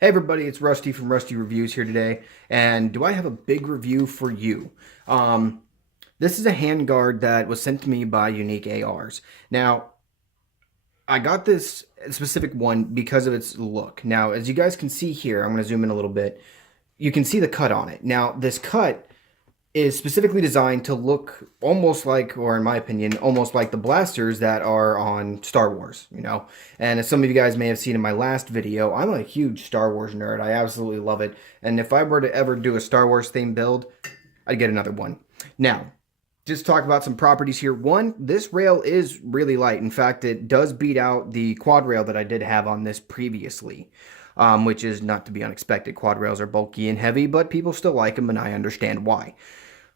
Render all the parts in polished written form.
Hey everybody, it's Rusty from Rusty Reviews here today, and do I have a big review for you? Um, this is a handguard that was sent to me by Unique ARs. Now, I got this specific one because of its look. Now, as you guys can see here, I'm going to zoom in a little bit. You can see the cut on it. Now, this cut is specifically designed to look almost like, or in my opinion, almost like the blasters that are on Star Wars, you know? And as some of you guys may have seen in my last video, I'm a huge Star Wars nerd. I absolutely love it. And if I were to ever do a Star Wars themed build, I'd get another one. Now, just talk about some properties here. One, this rail is really light. In fact, it does beat out the quad rail that I did have on this previously. Which is not to be unexpected. Quad rails are bulky and heavy, but people still like them, and I understand why.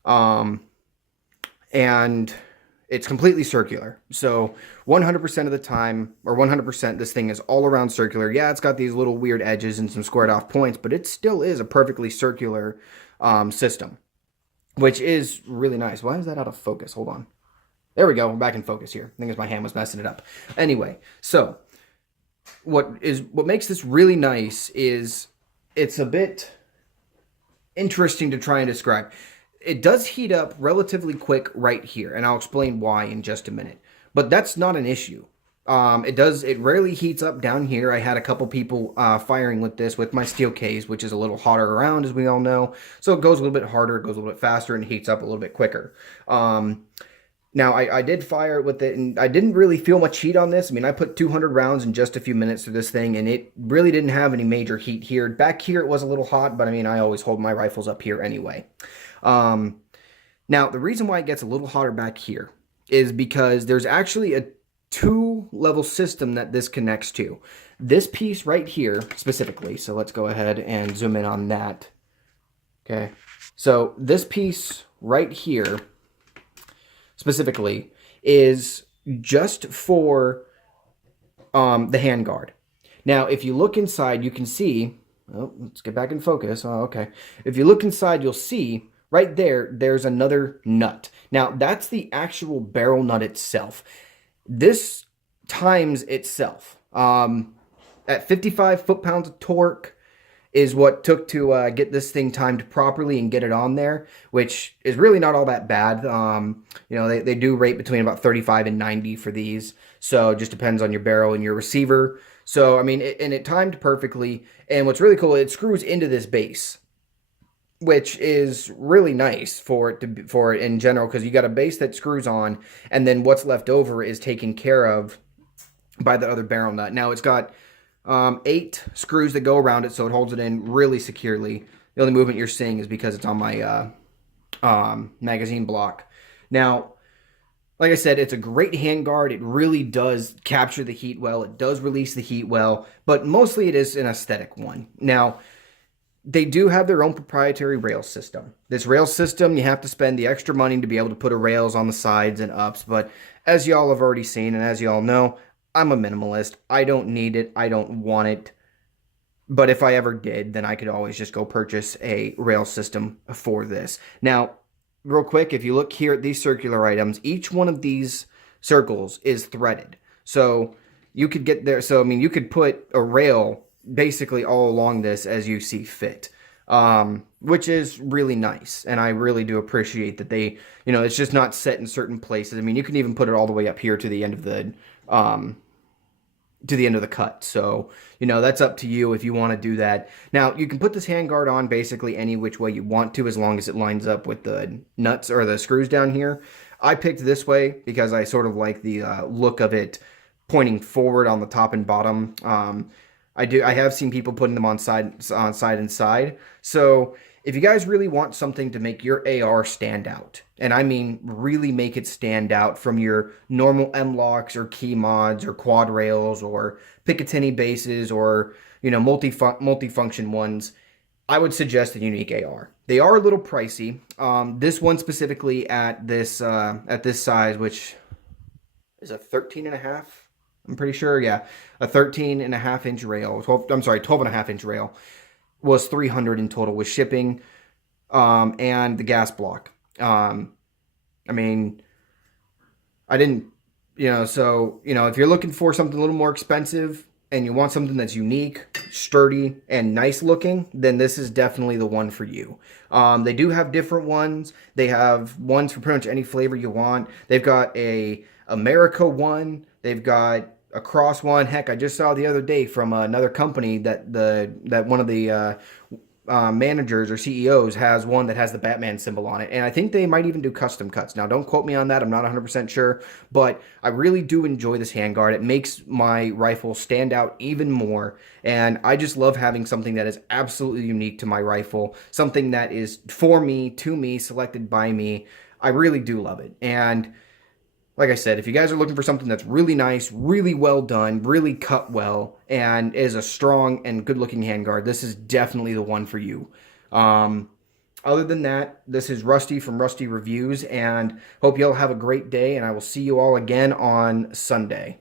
Um, and it's completely circular. So 100% of the time, or 100%, this thing is all around circular. Yeah, it's got these little weird edges and some squared off points, but it still is a perfectly circular system, which is really nice. Why is that out of focus? Hold on. There we go. We're back in focus here. I think it's my hand was messing it up. Anyway, so what makes this really nice is it's a bit interesting to try and describe. It does heat up relatively quick right here, and I'll explain why in just a minute. But that's not an issue. It rarely heats up down here. I had a couple people firing with this with my steel case, which is a little hotter around, as we all know. So it goes a little bit harder, it goes a little bit faster, and heats up a little bit quicker. Now, I did fire it with it, and I didn't really feel much heat on this. I mean, I put 200 rounds in just a few minutes through this thing, and it really didn't have any major heat here. Back here, it was a little hot, but I mean, I always hold my rifles up here anyway. Now, the reason why it gets a little hotter back here is because there's actually a two-level system that this connects to. This piece right here, specifically, so let's go ahead and zoom in on that. Okay, so this piece right here specifically is just for the handguard. Now, if you look inside, you can see, oh, let's get back in focus. Oh, okay. If you look inside, you'll see right there, there's another nut. Now, that's the actual barrel nut itself. This times itself. At 55 foot-pounds of torque, is what took to get this thing timed properly and get it on there, which is really not all that bad. You know, they do rate between about 35 and 90 for these, so it just depends on your barrel and your receiver. So, I mean, it timed perfectly, and what's really cool, it screws into this base, which is really nice for it in general, because you got a base that screws on, and then what's left over is taken care of by the other barrel nut. Now, it's got 8 screws that go around it, so it holds it in really securely. The only movement you're seeing is because it's on my magazine block. Now, like I said, it's a great handguard. It really does capture the heat well. It does release the heat well, but mostly it is an aesthetic one. Now, they do have their own proprietary rail system. This rail system, you have to spend the extra money to be able to put rails on the sides and ups, but as y'all have already seen, and as y'all know, I'm a minimalist. I don't need it. I don't want it. But if I ever did, then I could always just go purchase a rail system for this. Now, real quick, if you look here at these circular items, each one of these circles is threaded. So you could get there. So, I mean, you could put a rail basically all along this as you see fit, which is really nice. And I really do appreciate that they, you know, it's just not set in certain places. I mean, you can even put it all the way up here to the end of the cut. So, you know, that's up to you if you want to do that. Now, you can put this handguard on basically any which way you want to, as long as it lines up with the nuts or the screws down here. I picked this way because I sort of like the look of it pointing forward on the top and bottom. I have seen people putting them on side and side. So if you guys really want something to make your AR stand out, and I mean really make it stand out from your normal M-locks or key mods or quad rails or Picatinny bases or, you know, multi-function ones, I would suggest the Unique AR. They are a little pricey. This one specifically at this size, which is a 13.5. I'm pretty sure, yeah, a 13.5-inch rail. 12.5-inch rail was $300 in total with shipping, and the gas block. I mean, I didn't, you know, so, you know, if you're looking for something a little more expensive, and you want something that's unique, sturdy, and nice looking, then this is definitely the one for you. They do have different ones. They have ones for pretty much any flavor you want. They've got a America one. They've got a cross one. Heck, I just saw the other day from another company that one of the managers or CEOs has one that has the Batman symbol on it. And I think they might even do custom cuts. Now, don't quote me on that. I'm not 100% sure. But I really do enjoy this handguard. It makes my rifle stand out even more. And I just love having something that is absolutely unique to my rifle. Something that is for me, to me, selected by me. I really do love it. And like I said, if you guys are looking for something that's really nice, really well done, really cut well, and is a strong and good looking handguard, this is definitely the one for you. Other than that, this is Rusty from Rusty Reviews, and hope you all have a great day, and I will see you all again on Sunday.